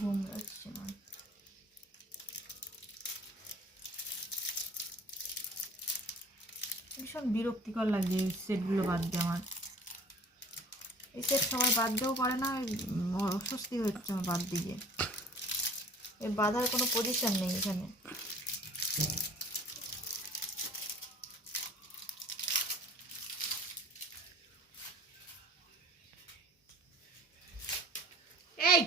ঘুম লাগছে না, ভীষণ বিরক্তিকর লাগছে সেটগুলো বাঁধতে আমার। এই সেট সবাই বাঁধতেও পারে না, অস্বস্তি হচ্ছে আমার বাদ দিয়ে। এর বাঁধার কোনো পজিশন নেই এখানে। এই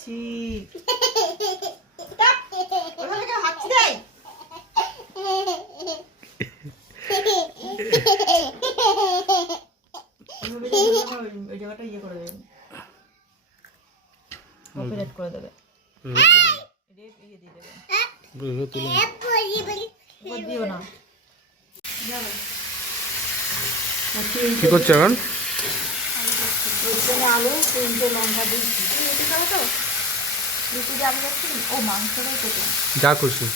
ছি ওখানে কেউ হাঁচি দেয়? ওই জায়গাটা ইয়ে করে দেবে, কপিরাইট করে দেবে, রেপ ইয়ে দিয়ে দেবে, দিও না। কি করছো এখন? আলু 3টে লঙ্কা দিচ্ছি। রুটি খাবো তো? রুটি দিয়ে আলু যাচ্ছি। ও মাংসটাই খেতে যা খুশি,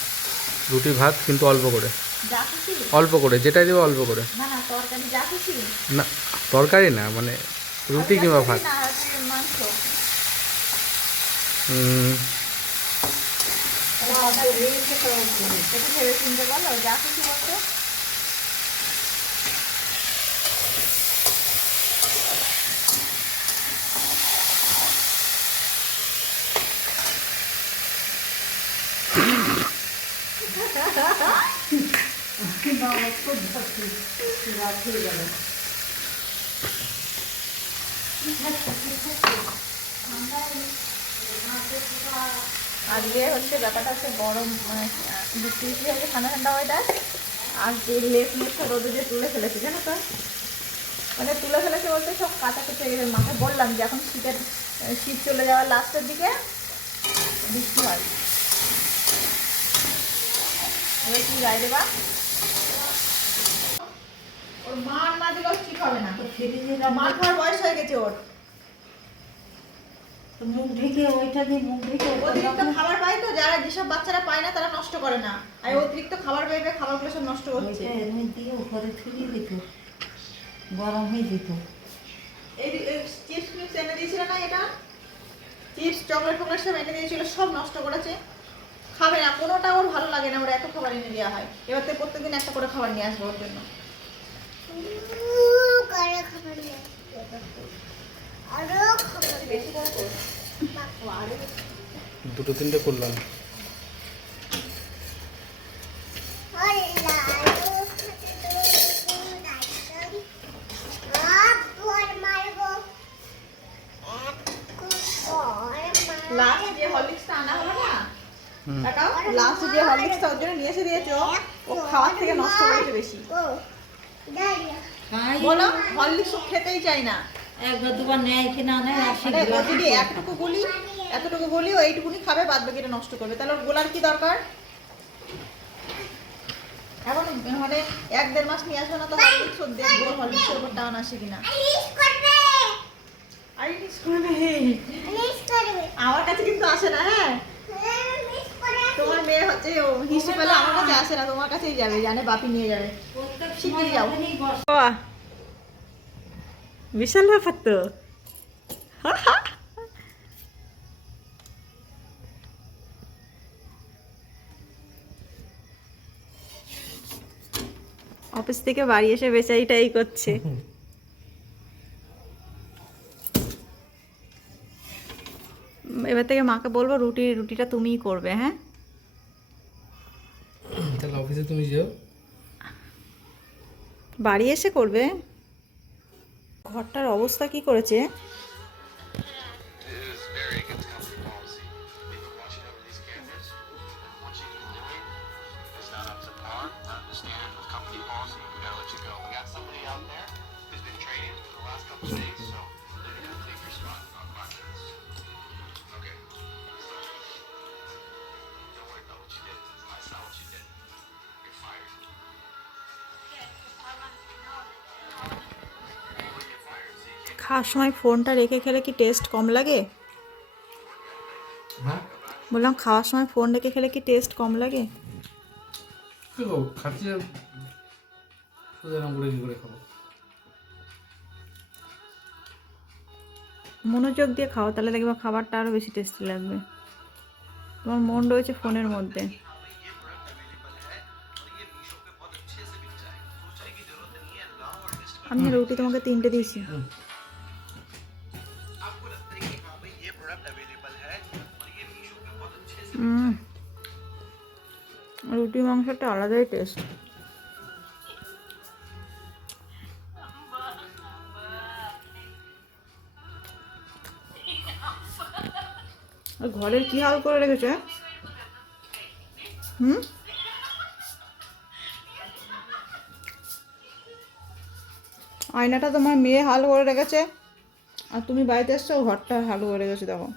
রুটি ভাত কিন্তু অল্প করে, যা খুশি। অল্প করে যেটাই দেবো অল্প করে। না না তরকারি যা খুশি না তরকারি না, মানে রুটি কিংবা ভাত। না মাংস। একটু ভেবে চিনতে বলো, যা খুশি বলতো। আজকে হচ্ছে ব্যাপারটা হচ্ছে গরম, মানে বৃষ্টি বৃষ্টি হচ্ছে, ঠান্ডা ঠান্ডা ওয়েদার। আর যে লেপ মুখটা রোদে দিয়ে তুলে ফেলেছে জানো তো, মানে তুলে ফেলেছে বলতে সব কাঁচা কেটে গেছে। মাকে বললাম যে এখন শীত চলে যাওয়ার লাস্টের দিকে বৃষ্টি হয়, এবার কি গায়ে দেবা? ওর মার না দিলেও ঠিক হবে না, মার খাওয়ার বয়স হয়ে গেছে ওর। মুখ ঢেকে ওইটা দিয়ে মুখ ঢেকে অতিরিক্ত খাবার পায় তো, যারা যেসব বাচ্চারা পায় না তারা নষ্ট করে না, আর অতিরিক্ত খাবার পেয়ে খাবারগুলো সব নষ্ট হচ্ছে। দিয়ে উপরে ছড়িয়ে দিত, গরম হয়ে যেত। এই চিপস ফিপস এনে দিয়েছিল না, এটা চিপস চকলেট ফকলেট সব এনে দিয়েছিল, সব নষ্ট করেছে। খাবে না কোনোটা, ওর ভালো লাগে না, ওর এত খাবার এনে দেওয়া হয়। এবার থেকে প্রত্যেকদিন একটা করে খাবার নিয়ে আসবো ওর জন্য। দুটো তিনটে করলাম। লাস্ট যে হরলিক্সটা আনা হলো না, টাকাও লাস্ট যে হরলিক্সটা ওর জন্য নিয়ে এসে দিয়েছো, ও খাওয়ার থেকে নষ্ট করেছে বেশি। বলো হরলিক্স খেতেই চাই না, একবার দুবার নেয় কিনা নেয়। মানে ও যদি এতটুকু গুলি ও এইটুকুনি খাবে, বাদ বাকিটা নষ্ট করবে, তাহলে ওর গোলার কি দরকার? এখন মানে 1-1.5 মাস নিয়ে আসবে না তো হরলিক্স, ওর দেখবো হরলিক্সের উপর টান আসে কিনা। আমার কাছে কিন্তু আসে না। হ্যাঁ তোমার মেয়ে হচ্ছে হিসেবে পেলে আমার কাছে আসে না, তোমার কাছেই যাবে, জানে বাপি নিয়ে যাবে। শিগগিরই যাও। বিশাল ব্যাপার তো। অফিস থেকে বাড়ি এসে বেচারিটাই করছে। এবার থেকে মাকে বলবো রুটিটা তুমিই করবে। হ্যাঁ তাহলে অফিসে তুমি যাও, বাড়ি এসে করবে। ঘরটার অবস্থা কি করেছে। খাওয়ার সময় ফোনটা রেখে খেলে কি টেস্ট কম লাগে? হ্যাঁ বললাম খাওয়ার সময় ফোন রেখে খেলে কি টেস্ট কম লাগে? কি গো খাচ্ছি আর শুধু এরকম করে কি করে খাবো? মনোযোগ দিয়ে খাও, তাহলে দেখবে খাবারটা আরও বেশি টেস্টি লাগবে। তোমার মন রয়েছে ফোনের মধ্যে। আমি রুটি তোমাকে 3টে দিয়েছি। রুটি মাংসটা আলাদাই টেস্ট। আর ঘরের কি হাল করে রেখেছে? আয়নাটা তোমার মেয়ে হাল করে রেখেছে, আর তুমি বাড়িতে এসছো ঘরটা হাল করে রেখেছে। দেখো